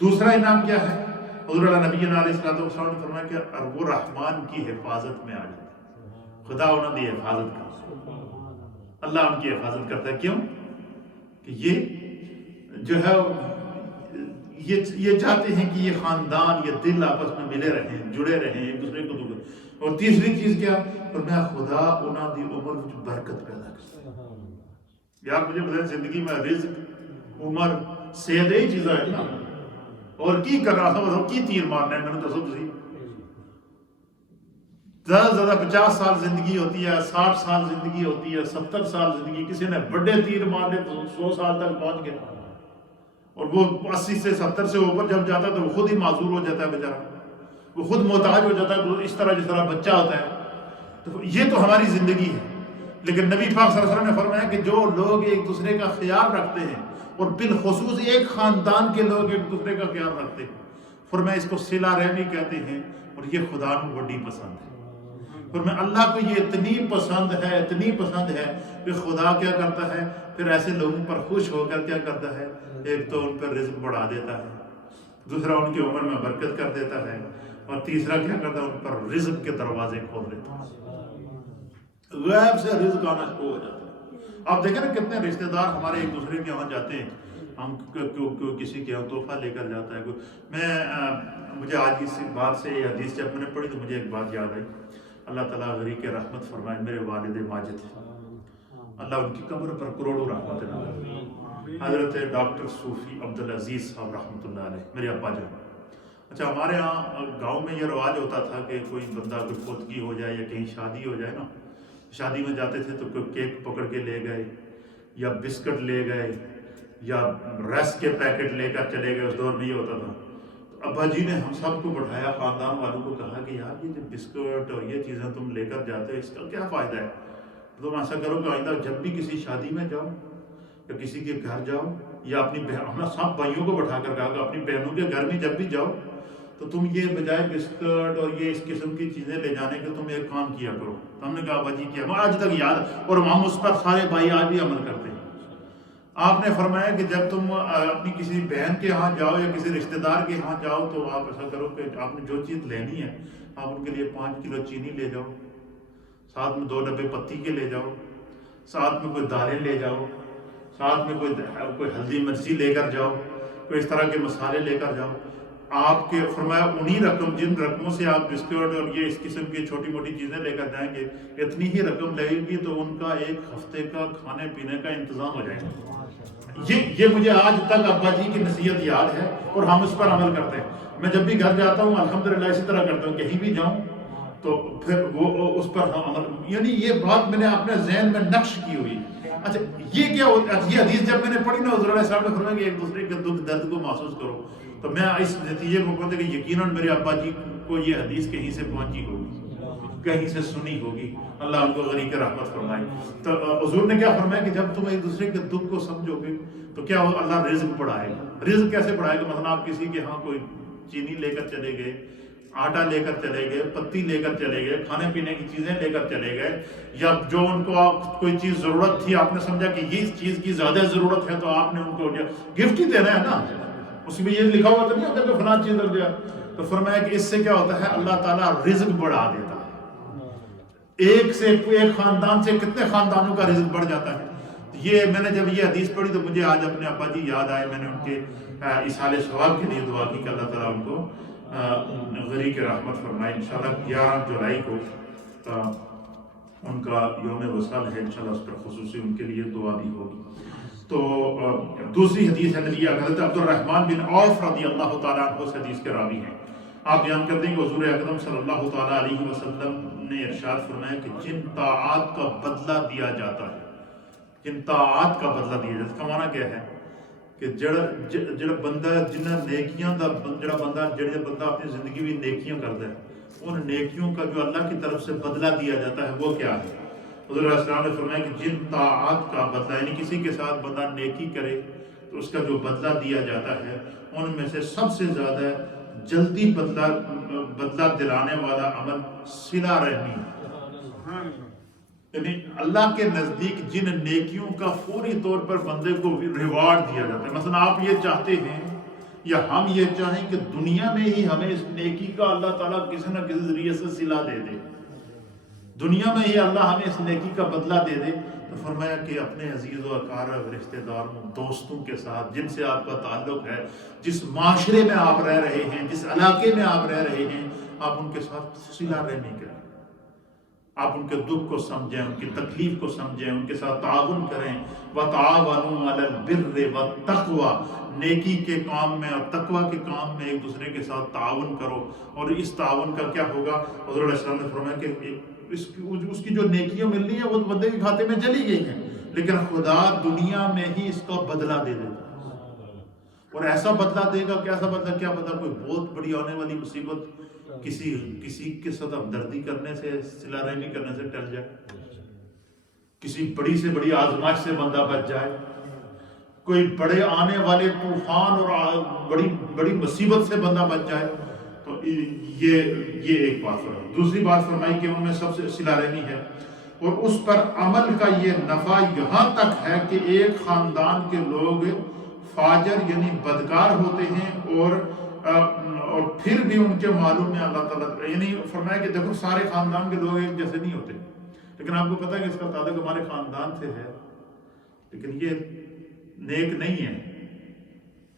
دوسرا انعام کیا ہے؟ حضور اللہ نبی علیہ السلام نے فرمایا کہ وہ رحمان کی حفاظت میں آ جاتا ہے، خدا انہوں نے حفاظت کرتا ہے، اللہ ان کی حفاظت کرتا ہے۔ کیوں؟ کہ یہ جو ہے یہ چاہتے ہیں کہ یہ خاندان، یہ دل آپس میں ملے رہیں، جڑے رہیں، ایک دوسرے کو دکھ۔ اور تیسری چیز کیا؟ فرمایا خدا انہوں دی عمر میں برکت پیدا کرتا ہے۔ یار مجھے بتائیں زندگی میں رزق، عمر، صحت یہی چیزیں ہیں نا، اور کی کرنا سمجھو کی تیر مارنا ہے؟ میں نے دسو تسی زیادہ سے زیادہ 50 سال زندگی ہوتی ہے، 60 سال زندگی ہوتی ہے، 70 سال زندگی، کسی نے بڑے تیر مار لے تو 100 سال تک پہنچ گیا، اور وہ 80 سے 70 سے اوپر جب جاتا ہے تو وہ خود ہی معذور ہو جاتا ہے بیچارہ، وہ خود محتاج ہو جاتا ہے، تو اس طرح جس طرح بچہ ہوتا ہے۔ تو یہ تو ہماری زندگی ہے، لیکن نبی پاک صلی اللہ علیہ وسلم نے فرمایا کہ جو لوگ ایک دوسرے کا خیال رکھتے ہیں، اور بالخصوص ایک خاندان کے لوگ ایک دوسرے کا خیال رکھتے ہیں، فرمایا اس کو صلہ رحمی کہتے ہیں، اور یہ خدا کو بڑی پسند ہے۔ فرمایا اللہ کو یہ اتنی پسند ہے، اتنی پسند ہے کہ خدا کیا کرتا ہے؟ پھر ایسے لوگوں پر خوش ہو کر کیا کرتا ہے؟ ایک تو ان پر رزق بڑھا دیتا ہے، دوسرا ان کی عمر میں برکت کر دیتا ہے، اور تیسرا کیا کرتا ہے؟ ان پر رزق کے دروازے کھول دیتا ہے، غیب سے رزق آنا شروع ہو جاتا ہے۔ آپ دیکھیں نا کتنے رشتہ دار ہمارے ایک دوسرے کے یہاں جاتے ہیں، ہم کسی کے یہاں تحفہ لے کر جاتا ہے۔ مجھے آج اس بات سے یہ حدیث جب میں نے پڑھی تو مجھے ایک بات یاد آئی۔ اللہ تعالیٰ غریق رحمت فرمائے، میرے والد ماجد ہیں، اللہ ان کی قبر پر کروڑوں رحمت نازل، حضرت ڈاکٹر صوفی عبدالعزیز صاحب رحمۃ اللہ علیہ، میرے ابا جان۔ اچھا ہمارے ہاں گاؤں میں یہ رواج ہوتا تھا کہ کوئی بندہ کوئی فوتگی ہو جائے یا کہیں شادی ہو جائے نا، شادی میں جاتے تھے تو کوئی کیک پکڑ کے لے گئے، یا بسکٹ لے گئے، یا رس کے پیکٹ لے کر چلے گئے، اس دور میں یہ ہوتا تھا۔ ابا جی نے ہم سب کو بٹھایا، خاندان والوں کو کہا کہ یار یہ جو بسکٹ اور یہ چیزیں تم لے کر جاتے ہو اس کا کیا فائدہ ہے؟ تم ایسا کرو کہ آئندہ جب بھی کسی شادی میں جاؤ یا کسی کے گھر جاؤ، یا اپنی ہم نے سب بھائیوں کو بٹھا کر کہا کہ اپنی بہنوں کے گھر میں جب بھی جاؤ تو تم یہ بجائے بسکٹ اور یہ اس قسم کی چیزیں لے جانے کے تم ایک کام کیا کرو۔ تو ہم نے کہا ابا جی کیا؟ ہمیں آج تک یاد، اور ہم اس پر سارے بھائی آج بھی عمل کرتے ہیں۔ آپ نے فرمایا کہ جب تم اپنی کسی بہن کے ہاں جاؤ یا کسی رشتہ دار کے ہاں جاؤ تو آپ ایسا کرو کہ آپ نے جو چیز لینی ہے آپ ان کے لیے 5 کلو چینی لے جاؤ، ساتھ میں 2 ڈبے پتی کے لے جاؤ، ساتھ میں کوئی دالیں لے جاؤ، ساتھ میں کوئی ہلدی مرچی لے کر جاؤ، کوئی اس طرح کے مسالے لے کر جاؤ۔ آپ کے فرمایا انہی رقم، جن رقموں سے آپ بسکٹ اور یہ اس قسم کی چھوٹی موٹی چیزیں لے کر جائیں گے، اتنی ہی رقم لگے گی تو ان کا ایک ہفتے کا کھانے پینے کا انتظام ہو جائے گا۔ یہ مجھے آج تک ابا جی کی نصیحت یاد ہے، اور ہم اس پر عمل کرتے ہیں۔ میں جب بھی گھر جاتا ہوں الحمدللہ اسی طرح کرتا ہوں، کہیں بھی جاؤں تو پھر وہ اس پر عمل، یعنی یہ بات میں نے اپنے ذہن میں نقش کی ہوئی۔ اچھا یہ کیا ہوتا ہے؟ یہ حدیث جب میں نے پڑھی نا حضور علیہ السلام نے فرمایا کہ ایک دوسرے کے دکھ درد کو محسوس کرو، تو میں اس نتیجے کو پہنچا کہ یقیناً میرے ابا جی کو یہ حدیث کہیں سے پہنچی ہوگی، کہیں سے سنی ہوگی، اللہ ان کو غریق رحمت فرمائے۔ تو حضور نے کیا فرمایا کہ جب تم ایک دوسرے کے دکھ کو سمجھو گے تو کیا ہو؟ اللہ رزق بڑھائے گا۔ رزق کیسے بڑھائے گا؟ مثلا آپ کسی کے ہاں کوئی چینی لے کر چلے گئے، آٹا لے کر چلے گئے، پتی لے کر چلے گئے، کھانے پینے کی چیزیں لے کر چلے گئے، یا جو ان کو کوئی چیز ضرورت تھی آپ نے سمجھا کہ یہ اس چیز کی زیادہ ضرورت ہے تو آپ نے ان کو گفٹ ہی دینا ہے نا، اس میں یہ لکھا ہوا تو نہیں ہوتا کہ فلاں چیز رکھ دیا۔ تو فرمایا کہ اس سے کیا ہوتا ہے؟ اللہ تعالیٰ رزق بڑھا دیتا ہے، ایک خاندان سے کتنے خاندانوں کا رزق بڑھ جاتا ہے۔ یہ میں نے جب یہ حدیث پڑھی تو مجھے آج اپنے ابا جی یاد آئے، میں نے ان کے اصحال ثواب کے لیے دعا کی کہ اللہ تعالیٰ ان کو غریق رحمت فرمائے۔ انشاءاللہ 11 جولائی کو ان کا یوم وصال ہے، انشاءاللہ اس پر خصوصی ان کے لیے دعا بھی ہوگی۔ تو دوسری حدیث ہے نبی حضرت عبد الرحمن بن عوف رضی اللہ تعالیٰ عنہ اس حدیث کے راوی ہیں۔ آپ بیان کرتے ہیں کہ حضور اکرم صلی اللہ تعالیٰ علیہ وسلم نے ارشاد فرمایا کہ جن طاعات کا بدلہ دیا جاتا ہے، جن طاعات کا بدلہ دیا جاتا ہے، اس کا معنی کیا ہے کہ جڑا بندہ جنہ نیکیاں دا جڑا بندہ اپنی زندگی میں نیکیاں کرتا ہے، ان نیکیوں کا جو اللہ کی طرف سے بدلہ دیا جاتا ہے وہ کیا ہے؟ حضور علیہ السلام نے فرمایا کہ جن طاعات کا بدلہ، یعنی کسی کے ساتھ بندہ نیکی کرے تو اس کا جو بدلہ دیا جاتا ہے ان میں سے سب سے زیادہ جلدی بدلہ دلانے والا عمل صلہ رحمی ہے۔ یعنی اللہ کے نزدیک جن نیکیوں کا فوری طور پر بندے کو ریوارڈ دیا جاتا ہے، مثلا آپ یہ چاہتے ہیں یا ہم یہ چاہیں کہ دنیا میں ہی ہمیں اس نیکی کا اللہ تعالیٰ کسی نہ کسی ذریعے سے صلہ دے دے، دنیا میں ہی اللہ ہمیں اس نیکی کا بدلہ دے دے، تو فرمایا کہ اپنے عزیز و اقارب، رشتہ داروں، دوستوں کے ساتھ جن سے آپ کا تعلق ہے، جس معاشرے میں آپ رہ رہے ہیں، جس علاقے میں آپ رہ رہے ہیں، آپ ان کے ساتھ صلہ رحمی کریں، آپ ان کے دکھ کو سمجھیں، ان کی تکلیف کو سمجھیں، ان کے ساتھ تعاون کریں۔ وَتَعَاوَنُوا عَلَى الْبِرِّ وَالتَّقْوَى، نیکی کے کام میں اور تقوی کے کام میں ایک دوسرے کے ساتھ تعاون کرو۔ اور اس تعاون کا کیا ہوگا؟ حضور علیہ السلام نے فرمایا کہ اس کی جو نیکیاں ملنی ہیں وہ بندے کے کھاتے میں چلی گئی ہیں، لیکن خدا دنیا میں ہی اس کا بدلہ دے دیتا ہے، اور ایسا بدلہ دے گا کہ ایسا بدلہ کیا پتا، کوئی بہت بڑی آنے والی مصیبت کسی کے ساتھ ہمدردی کرنے سے، صلہ رحمی کرنے سے ٹل جائے، کسی بڑی سے بڑی آزمائش سے بندہ بچ جائے، کوئی بڑے آنے والے طوفان اور بڑی مصیبت سے بندہ بچ جائے، تو یہ ایک بات فرمائی۔ دوسری بات فرمائی کہ ان میں سب سے صلہ رحمی ہے، اور اس پر عمل کا یہ نفع یہاں تک ہے کہ ایک خاندان کے لوگ فاجر یعنی بدکار ہوتے ہیں، اور پھر بھی ان کے معلوم میں اللہ تعالیٰ، یعنی فرمایا کہ دیکھو سارے خاندان کے لوگ ایک جیسے نہیں ہوتے، لیکن آپ کو پتہ ہے کہ اس کا تعلق ہمارے خاندان سے ہے، لیکن یہ نیک نہیں ہے،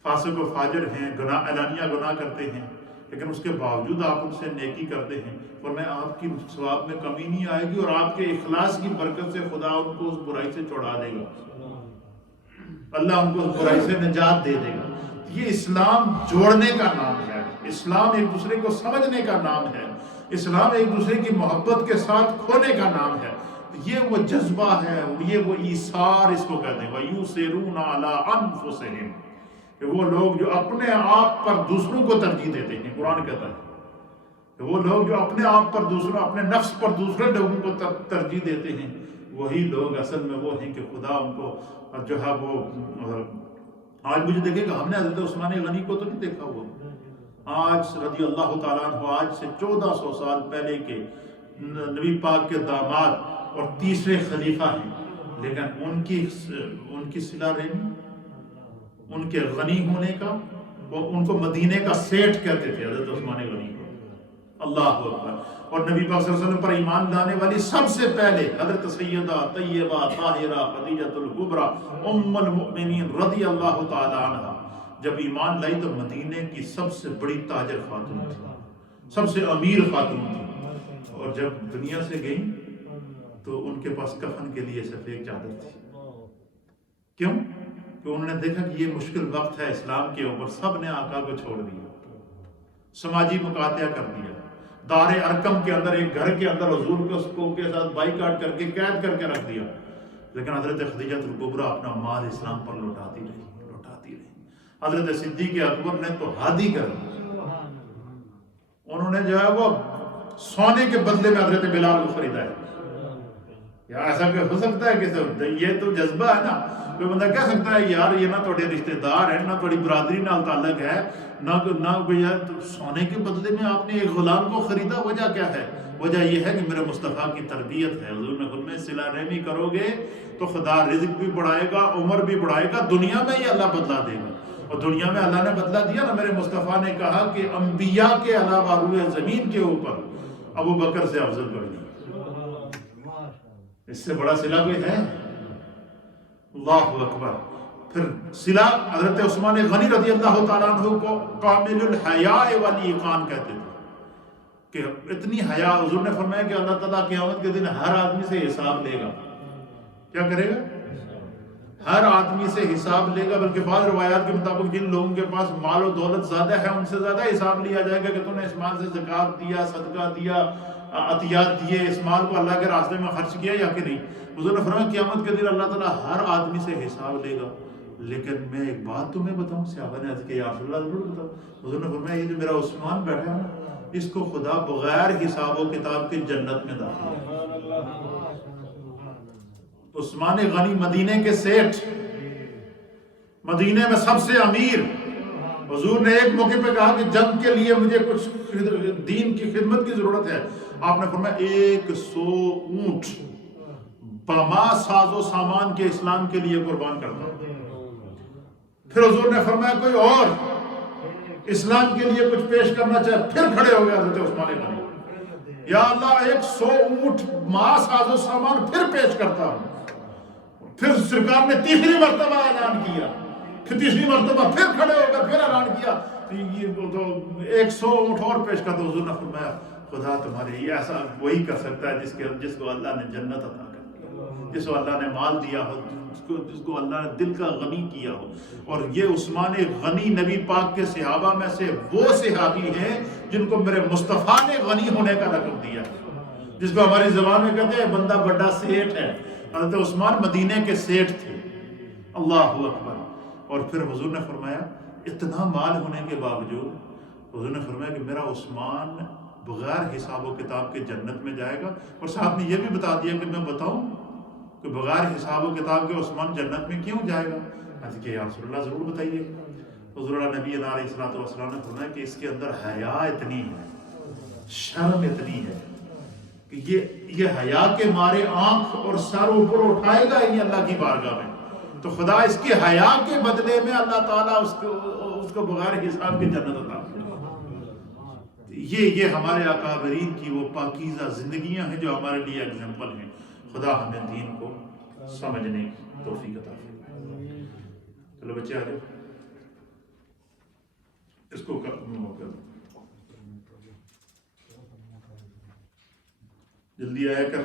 فاسق و فاجر ہیں، اعلانیہ گناہ کرتے ہیں، لیکن اس کے باوجود آپ ان سے نیکی کرتے ہیں، اور میں آپ کی ثواب میں کمی نہیں آئے گی، اور آپ کے اخلاص کی برکت سے خدا ان کو اس برائی سے چھڑا دے گا، اللہ ان کو اس برائی سے نجات دے دے گا۔ یہ اسلام جوڑنے کا نام ہے، اسلام ایک دوسرے کو سمجھنے کا نام ہے، اسلام ایک دوسرے کی محبت کے ساتھ کھونے کا نام ہے۔ یہ وہ جذبہ ہے، یہ وہ ایثار اس کو کہتے ہیں، وَيُؤْثِرُونَ عَلَىٰ أَنفُسِهِمْ، کہ وہ لوگ جو اپنے آپ پر دوسروں کو ترجیح دیتے ہیں۔ قرآن کہتا ہے کہ وہ لوگ جو اپنے آپ پر اپنے نفس پر دوسرے لوگوں کو ترجیح دیتے ہیں، وہی لوگ اصل میں وہ ہیں کہ خدا ان کو جو ہے وہ، آج مجھے دیکھیں کہ ہم نے حضرت عثمان غنی کو تو نہیں دیکھا ہوا، آج رضی اللہ تعالیٰ عنہ، آج سے 1400 سال پہلے کے نبی پاک کے داماد اور تیسرے خلیفہ ہیں، لیکن ان کی صلہ رحمی، ان کے غنی ہونے کا، وہ ان کو مدینے کا سیٹھ کہتے تھے حضرت عثمان غنی کو، اللہ اکبر۔ اور نبی پاک صلی اللہ علیہ وسلم پر ایمان لانے والی سب سے پہلے حضرت سیدہ طیبہ طاہرہ خدیجہ الکبریٰ ام المؤمنین رضی اللہ تعالی عنہ جب ایمان لائی تو مدینے کی سب سے بڑی تاجر خاتون تھی، سب سے امیر خاتون تھی، اور جب دنیا سے گئی تو ان کے پاس کفن کے لیے سفید چادر تھی۔ کیوں؟ کہ انہوں نے دیکھا کہ یہ مشکل وقت ہے اسلام کے اوپر، سب نے آقا کو چھوڑ دیا، سماجی مقاطعہ کر دیا، دار ارکم کے اندر ایک گھر کے اندر حضور کو کے ساتھ بائیکاٹ کر کے قید کر کے رکھ دیا، لیکن حضرت خدیجہ الکبریٰ اپنا مال اسلام پر لوٹاتی رہی۔ حضرت صدیق اکبر نے تو ہادی کر دی، انہوں نے جو ہے وہ سونے کے بدلے میں حضرت بلال کو خریدا ہے۔ یا ایسا کہ ہو سکتا ہے کہ یہ تو جذبہ ہے نا، کوئی بندہ کہہ سکتا ہے یار یہ نہ تھوڑے رشتہ دار ہیں، نہ تھوڑی برادری نال تعلق ہے، نہ کوئی ہے، تو سونے کے بدلے میں آپ نے ایک غلام کو خریدا، وجہ کیا ہے؟ وجہ یہ ہے کہ میرے مصطفیٰ کی تربیت ہے۔ حضور نے فرمایا صلہ رحمی کرو گے تو خدا رزق بھی بڑھائے گا، عمر بھی بڑھائے گا، دنیا میں ہی اللہ بدلہ دے گا۔ اور دنیا میں اللہ نے بدلہ دیا نا، میرے مصطفیٰ نے کہا کہ انبیاء کے علاوہ روئے زمین کے اوپر ابو بکر سے افضل کر دی۔ اس سے بڑا صلہ کوئی ہے؟ اللہ اکبر۔ پھر صلہ حضرت عثمان غنی رضی اللہ تعالیٰ عنہ کو کامل الحیاء والایقان کہتے تھے کہ اتنی حیا، حضور نے فرمایا کہ اللہ تعالیٰ قیامت کے دن ہر آدمی سے حساب لے گا۔ کیا کرے گا؟ ہر آدمی سے حساب لے گا، بلکہ بعض روایات کے مطابق جن لوگوں کے پاس مال و دولت زیادہ ہے ان سے زیادہ حساب لیا جائے گا کہ تم نے اس مال سے زکوٰۃ دیا، صدقہ دیا، عطیات دیے، اس مال کو اللہ کے راستے میں خرچ کیا یا کہ نہیں۔ حضور نے فرمایا قیامت کے دن اللہ تعالیٰ ہر آدمی سے حساب لے گا، لیکن میں ایک بات تمہیں بتاؤں، صحابہ نے عرض کیا یا رسول اللہ ضرور بتاؤ۔ حضور نے فرمایا یہ جو میرا عثمان بیٹھا ہے نا، اس کو خدا بغیر حساب و کتاب کے جنت میں داخل ہے۔ عثمان غنی مدینے کے سیٹھ، مدینے میں سب سے امیر، حضور نے ایک موقع پہ کہا کہ جنگ کے لیے مجھے کچھ دین کی خدمت کی ضرورت ہے، آپ نے فرمایا 100 اونٹ پاما ساز و سامان کے اسلام کے لیے قربان کرتا ہوں۔ پھر حضور نے فرمایا کوئی اور اسلام کے لیے کچھ پیش کرنا چاہے، پھر کھڑے ہو گئے حضرت عثمان غنی، یا اللہ 100 اونٹ ما ساز و سامان پھر پیش کرتا ہوں۔ پھر سرکار نے تیسری مرتبہ اعلان کیا، پھر تیسری مرتبہ پھر کھڑے ہو کر پھر اعلان کیا، یہ تو 100 اونٹ اور پیش کرتا۔ حضور نے فرمایا خدا تمہارے یہ ایسا وہی کر سکتا ہے جس کو اللہ نے جنت عطا کر دیا، جس کو اللہ نے مال دیا ہو، جس کو اللہ نے دل کا غنی کیا ہو۔ اور یہ عثمان غنی نبی پاک کے صحابہ میں سے وہ صحابی ہیں جن کو میرے مصطفیٰ نے غنی ہونے کا لقب دیا، جس کو ہماری زبان میں کہتے ہیں بندہ بڑا سیٹ ہے۔ حضرت عثمان مدینے کے سیٹ تھے، اللہ اکبر۔ اور پھر حضور نے فرمایا اتنا مال ہونے کے باوجود حضور نے فرمایا کہ میرا عثمان بغیر حساب و کتاب کے جنت میں جائے گا۔ اور صاحب نے یہ بھی بتا دیا کہ میں بتاؤں کہ بغیر حساب و کتاب کے عثمان جنت میں کیوں جائے گا؟ حضرت کہ یا رسول اللہ ضرور بتائیے۔ حضور اللہ نبی علیہ الصلوۃ والسلام نے فرمایا کہ اس کے اندر حیا اتنی ہے، شرم اتنی ہے کہ یہ حیا کے مارے آنکھ اور سر اوپر اٹھائے گا ہی نہیں اللہ کی بارگاہ میں، تو خدا اس کے حیا کے بدلے میں اللہ تعالیٰ اس کو بغیر حساب کی جنت عطا کرے۔ یہ ہمارے اکابرین کی وہ پاکیزہ زندگیاں ہیں جو ہمارے لیے ایگزامپل ہیں۔ خدا ہمیں دین کو سمجھنے کی توفیق عطا فرمائے۔ چلو بچے آ جاؤ، اس کو جلدی آیا کر۔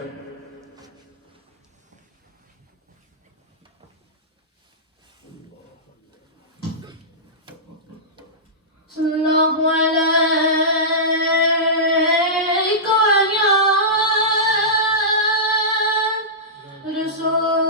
صلی اللہ علیہ یا رسول